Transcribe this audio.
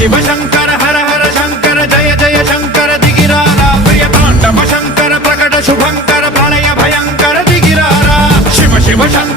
शिव शंकर हर हर शंकर जय जय शंकर दिगिरारा प्रिय तांडव शंकर प्रकट शुभंकर प्रलय भयंकर दिगिरारा शिव शिव शंकर